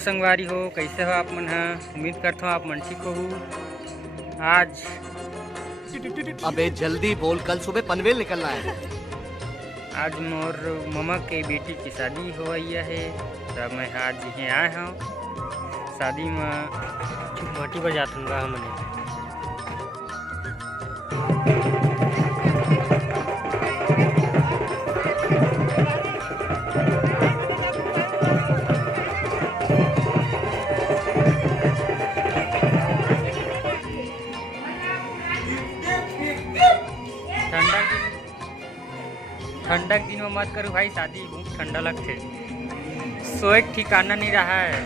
संगवारी हो, कैसे हो आप मन? उम्मीद करता हूँ आप मन ठीक हो। आज अबे जल्दी बोल, कल सुबह पनवेल निकलना है। आज मोर ममा के बेटी की शादी हो गई है, तो मैं आज यहाँ आया हूँ। शादी में भट्टी बजातूँगा हमने। ठंडक दिन में मत करो भाई शादी, बहुत ठंडा लगते। सोए ठिकाना नहीं रहा है,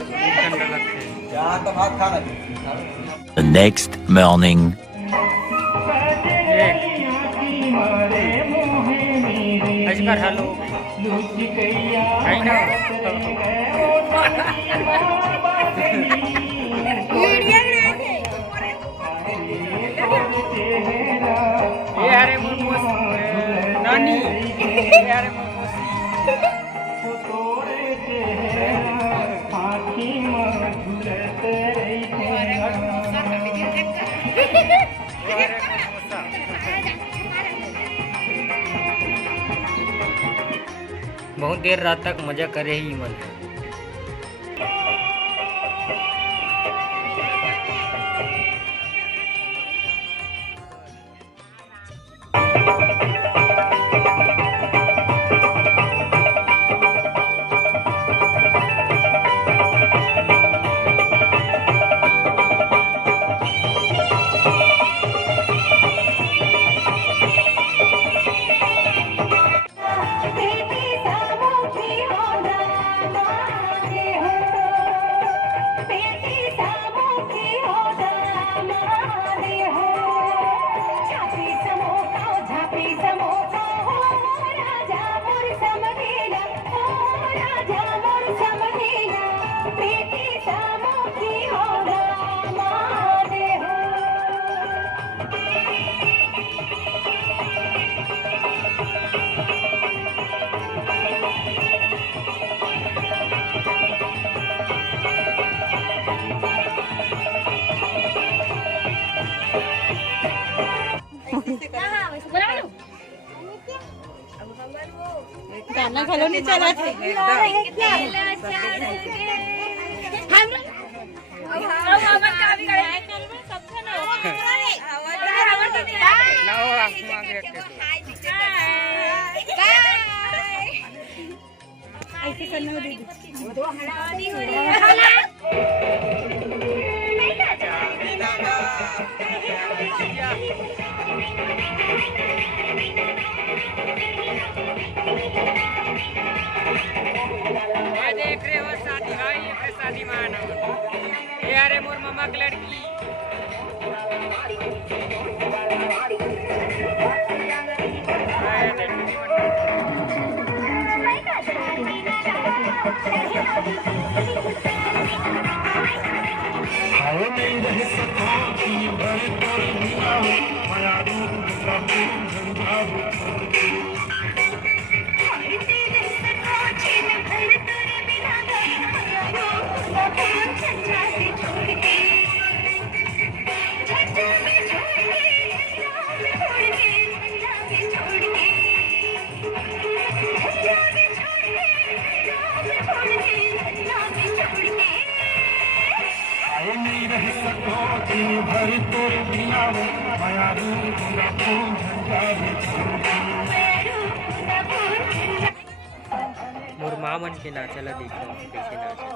बहुत ठंडा लगते। The next morning. अजगर हेलो है ना। ये अरे मोमोस नानी, ये अरे मोमोस बहुत देर रात तक मजा करे ही मन है। गाना घालो नहीं चला थे। ऐसे करना दीदी। देख रहे हो शादी भाई, ये शादी मानो। ये अरे मोर ममा की लड़की। मोर माँ मन के नाचला देख रहा हूँ कैसे नाचा।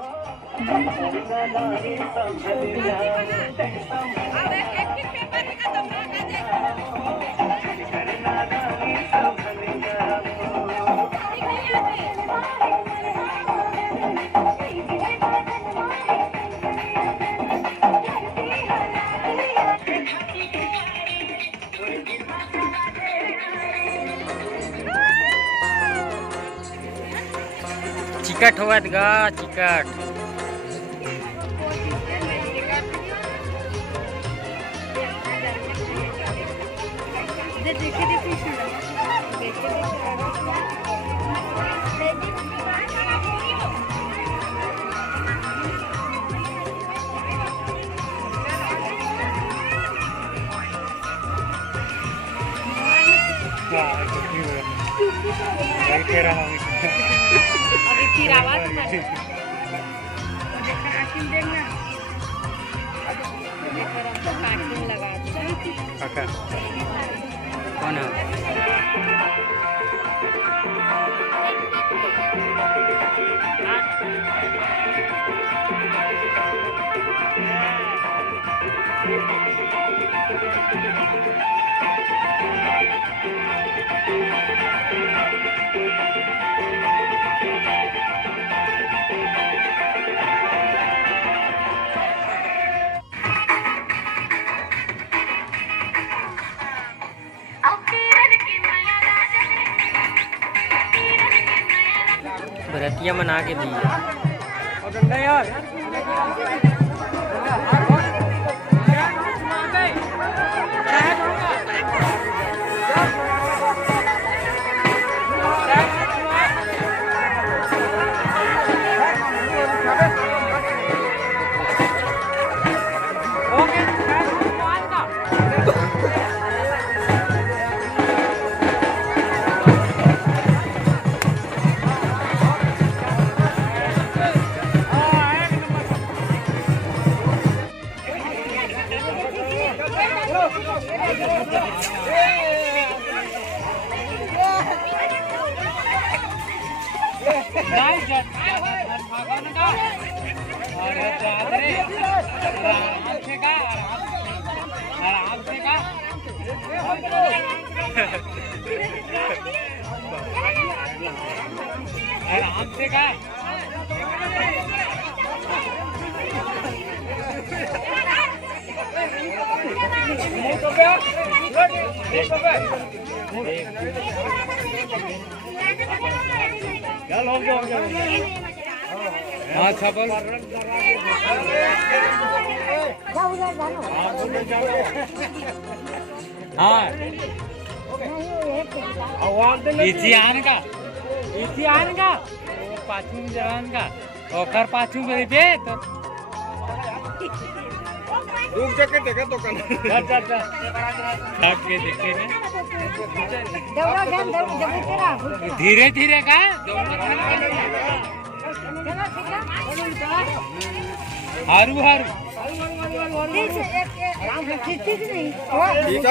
चिकट होवत गा चिकट। देखे रहा हूँ। अभी फिर आवाज देखना कार्टून लगा काका कौन है? बरतिया मना के दी पाछू जवान का ओकर पाछू में दे तो रुक जाके देखा तो कर थक के देखे ने धीरे धीरे का हारू हारू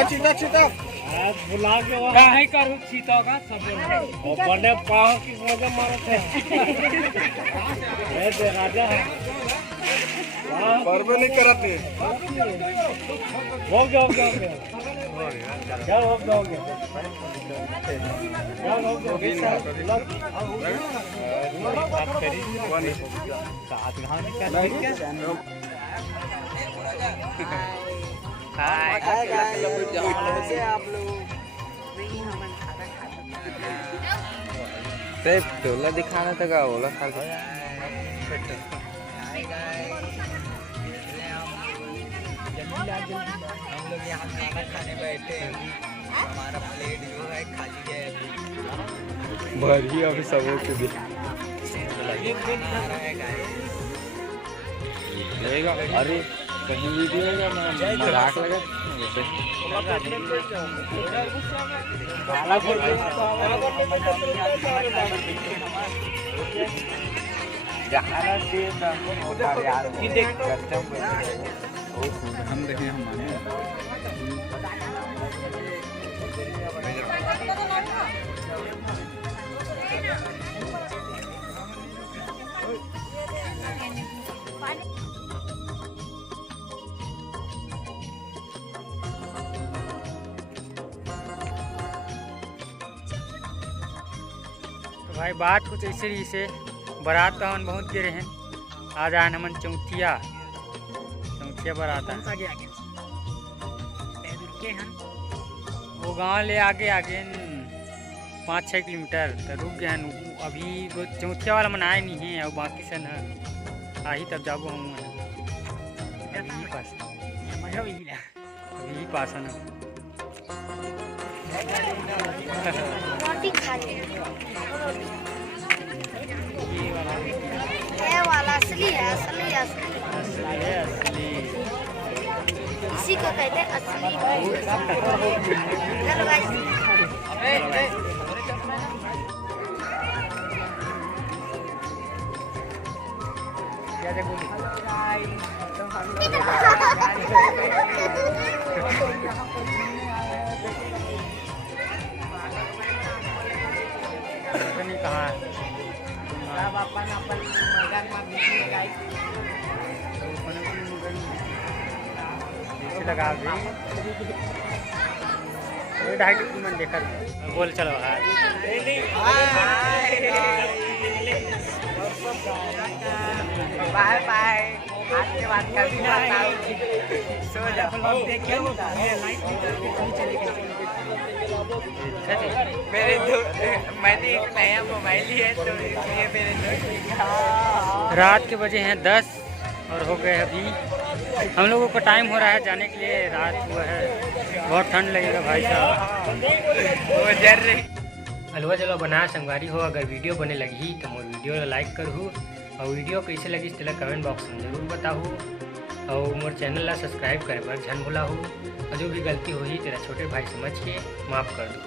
चीता चीता बुला के काहे करू चीता का सब बड़े पाव की वजह मारे थे ए दे राजा परवे नहीं करते हो गया क्या हो गया टोला दिखाना था का ओला खा हम लोग यहाँ खाना खाने बैठे हैं। हमारा प्लेट जो है खाली है भरी अभी सबों के भी लगेगा। अरे कहीं वीडियो है ना मजाक लगा हम देखें हमारे तो भाई बात कुछ ऐसे ही से बारात तो हम बहुत गिरे हैं। आज आए हमन चौथिया बारात है वो गांव ले आगे 5-6 किलोमीटर तो रुक गए हैं। अभी चौथिया वाला मन आए नहीं है और बाकी से ना आई तब जाबो हम अभी पास है ना ये वाला असली है, असली इसी को कहते हैं असली। चलो गाइस क्या देखो तो हम लोग गाड़ी पता नहीं कहाँ है सब अपन अपन मगन में बिजी गाइस पीछे लगा दे 2.5 मिनट देखा बोल चलो बाय बाय आज के बाद कभी ना सो जाओ देखिए मेरे मैंने एक नया मोबाइल लिया है तो इसलिए मेरे दोस्त रात के बजे हैं 10 और हो गए अभी हम लोगों का टाइम हो रहा है जाने के लिए। रात हुआ है, बहुत ठंड लगेगा भाई साहब। वो जर रही हलवा जलवा बना संगवारी हो। अगर वीडियो बने लगी तो मोर वीडियो ला लाइक करहू और वीडियो कैसे लगी तेला कमेंट बॉक्स में जरूर बताहू और मोर चैनल ला सब्सक्राइब करे पर झन भुलाहू और जो भी गलती हुई तेरा छोटे भाई समझ के माफ़ कर दूँ।